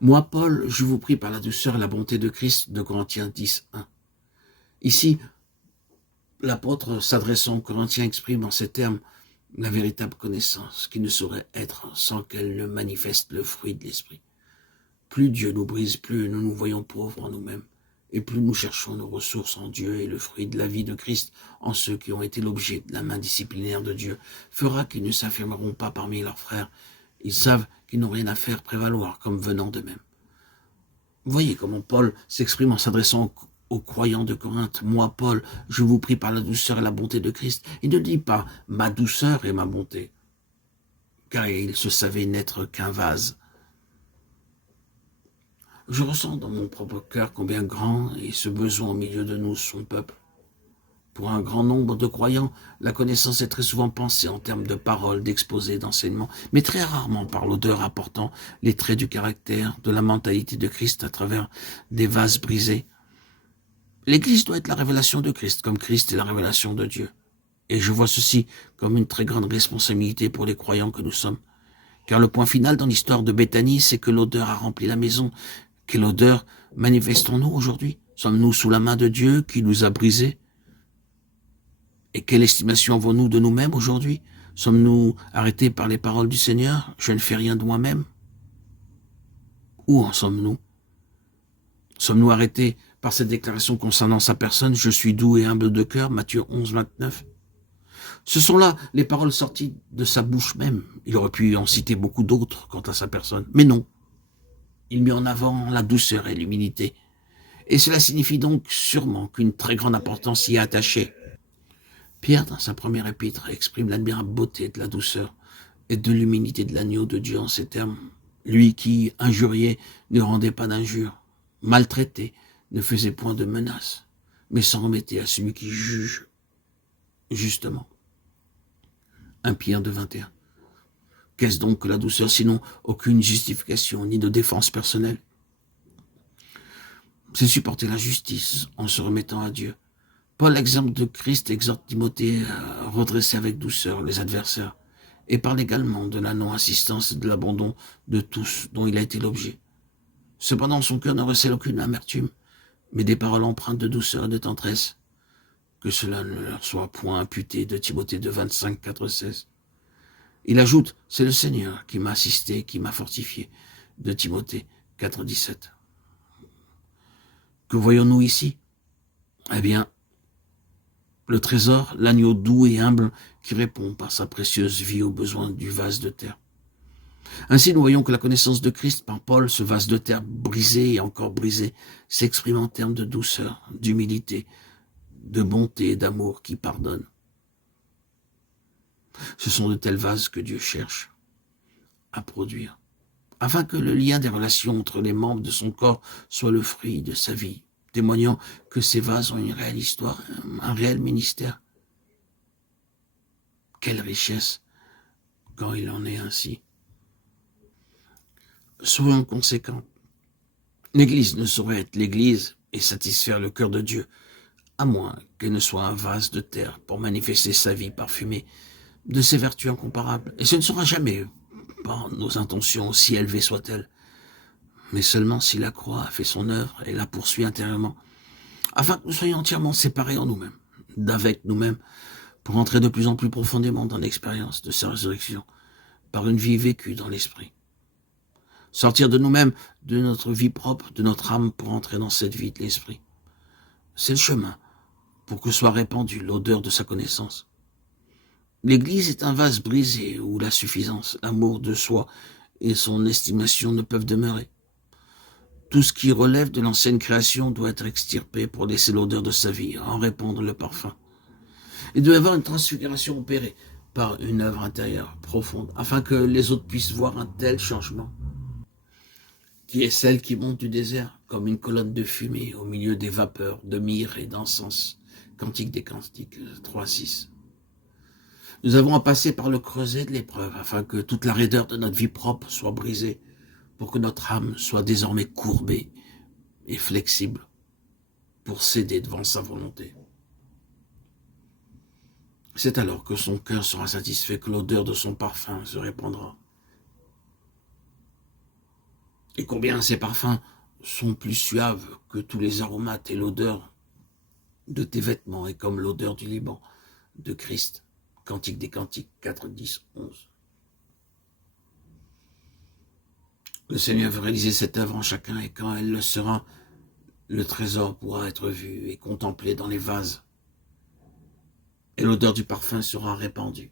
Moi, Paul, je vous prie par la douceur et la bonté de Christ, de Corinthiens 10, 1. Ici, l'apôtre s'adressant aux Corinthiens exprime en ces termes la véritable connaissance qui ne saurait être sans qu'elle ne manifeste le fruit de l'esprit. Plus Dieu nous brise, plus nous nous voyons pauvres en nous-mêmes, et plus nous cherchons nos ressources en Dieu, et le fruit de la vie de Christ en ceux qui ont été l'objet de la main disciplinaire de Dieu fera qu'ils ne s'affirmeront pas parmi leurs frères. Ils savent qu'ils n'ont rien à faire prévaloir comme venant d'eux-mêmes. Voyez comment Paul s'exprime en s'adressant aux croyants de Corinthe. Moi, Paul, je vous prie par la douceur et la bonté de Christ. Il ne dit pas ma douceur et ma bonté, car il se savait n'être qu'un vase. Je ressens dans mon propre cœur combien grand est ce besoin au milieu de nous, son peuple. Pour un grand nombre de croyants, la connaissance est très souvent pensée en termes de paroles, d'exposés, d'enseignements, mais très rarement par l'odeur apportant les traits du caractère, de la mentalité de Christ à travers des vases brisés. L'Église doit être la révélation de Christ, comme Christ est la révélation de Dieu. Et je vois ceci comme une très grande responsabilité pour les croyants que nous sommes. Car le point final dans l'histoire de Béthanie, c'est que l'odeur a rempli la maison. Quelle odeur manifestons-nous aujourd'hui? Sommes-nous sous la main de Dieu qui nous a brisés? Et quelle estimation avons-nous de nous-mêmes aujourd'hui? Sommes-nous arrêtés par les paroles du Seigneur? Je ne fais rien de moi-même. Où en sommes-nous? Sommes-nous arrêtés par cette déclaration concernant sa personne? Je suis doux et humble de cœur, Matthieu 11, 29. Ce sont là les paroles sorties de sa bouche même. Il aurait pu en citer beaucoup d'autres quant à sa personne. Mais non. Il mit en avant la douceur et l'humilité. Et cela signifie donc sûrement qu'une très grande importance y est attachée. Pierre, dans sa première épître, exprime l'admirable beauté de la douceur et de l'humilité de l'agneau de Dieu en ces termes. Lui qui, injurié, ne rendait pas d'injures, maltraité, ne faisait point de menaces, mais s'en remettait à celui qui juge justement. 1 Pierre 2, 21. Qu'est-ce donc que la douceur, sinon aucune justification ni de défense personnelle? C'est supporter la justice en se remettant à Dieu. Paul, l'exemple de Christ, exhorte Timothée à redresser avec douceur les adversaires et parle également de la non-assistance et de l'abandon de tous dont il a été l'objet. Cependant, son cœur ne recèle aucune amertume, mais des paroles empreintes de douceur et de tendresse. Que cela ne leur soit point imputé, de Timothée 2, 25, 4, 16. Il ajoute, c'est le Seigneur qui m'a assisté, qui m'a fortifié, de Timothée 4, 17. Que voyons-nous ici? Eh bien, le trésor, l'agneau doux et humble qui répond par sa précieuse vie aux besoins du vase de terre. Ainsi, nous voyons que la connaissance de Christ par Paul, ce vase de terre brisé et encore brisé, s'exprime en termes de douceur, d'humilité, de bonté et d'amour qui pardonne. Ce sont de tels vases que Dieu cherche à produire, afin que le lien des relations entre les membres de son corps soit le fruit de sa vie, témoignant que ces vases ont une réelle histoire, un réel ministère. Quelle richesse quand il en est ainsi. Soyons conséquents. L'Église ne saurait être l'Église et satisfaire le cœur de Dieu, à moins qu'elle ne soit un vase de terre pour manifester sa vie parfumée de ses vertus incomparables. Et ce ne sera jamais par nos intentions, aussi élevées soient-elles, mais seulement si la croix a fait son œuvre et la poursuit intérieurement, afin que nous soyons entièrement séparés en nous-mêmes, d'avec nous-mêmes, pour entrer de plus en plus profondément dans l'expérience de sa résurrection, par une vie vécue dans l'esprit. Sortir de nous-mêmes, de notre vie propre, de notre âme, pour entrer dans cette vie de l'esprit. C'est le chemin pour que soit répandue l'odeur de sa connaissance. L'Église est un vase brisé où la suffisance, l'amour de soi et son estimation ne peuvent demeurer. Tout ce qui relève de l'ancienne création doit être extirpé pour laisser l'odeur de sa vie, en répandre le parfum. Il doit y avoir une transfiguration opérée par une œuvre intérieure profonde, afin que les autres puissent voir un tel changement, qui est celle qui monte du désert, comme une colonne de fumée au milieu des vapeurs de myrrhe et d'encens. Cantique des Cantiques 3, 6. Nous avons à passer par le creuset de l'épreuve, afin que toute la raideur de notre vie propre soit brisée, pour que notre âme soit désormais courbée et flexible, pour céder devant sa volonté. C'est alors que son cœur sera satisfait, que l'odeur de son parfum se répandra. Et combien ces parfums sont plus suaves que tous les aromates, et l'odeur de tes vêtements est comme l'odeur du Liban, de Christ. Cantique des Cantiques 4, 10, 11. Le Seigneur veut réaliser cette œuvre en chacun, et quand elle le sera, le trésor pourra être vu et contemplé dans les vases, et l'odeur du parfum sera répandue.